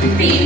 be